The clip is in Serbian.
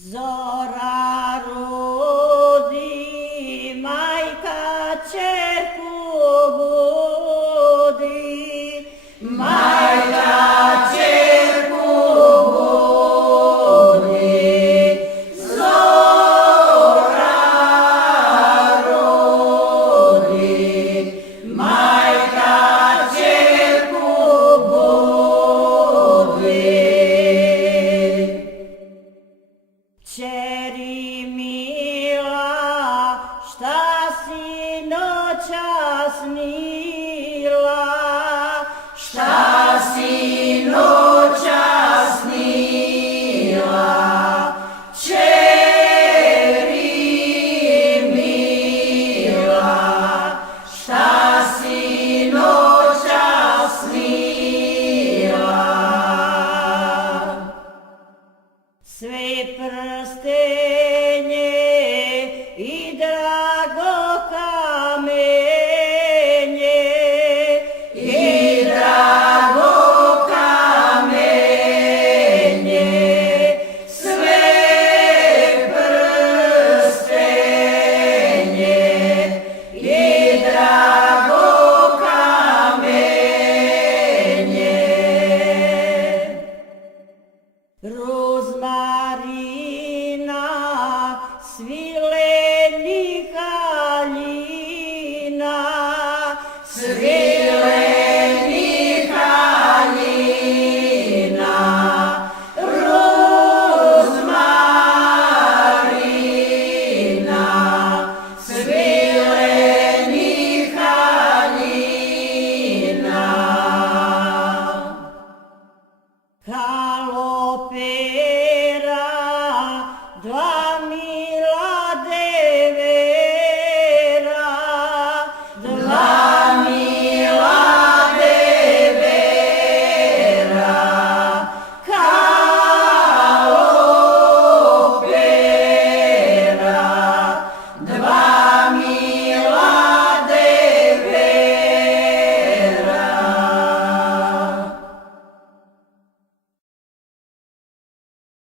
Zora rodi, majka ćerku budi, majka ćerku budi. Zora rodi, majka ćerku budi. Ćeri mila, šta si noćas snila, šta si noćas snila, ćeri mila, šta si noćas snila. Sve prstenje i drago kamenje, i drago kamenje, sve prstenje i drago kamenje. Rozmarina, svileni haljina, svileni haljina, rozmarina, svileni haljina. Kalopera, dva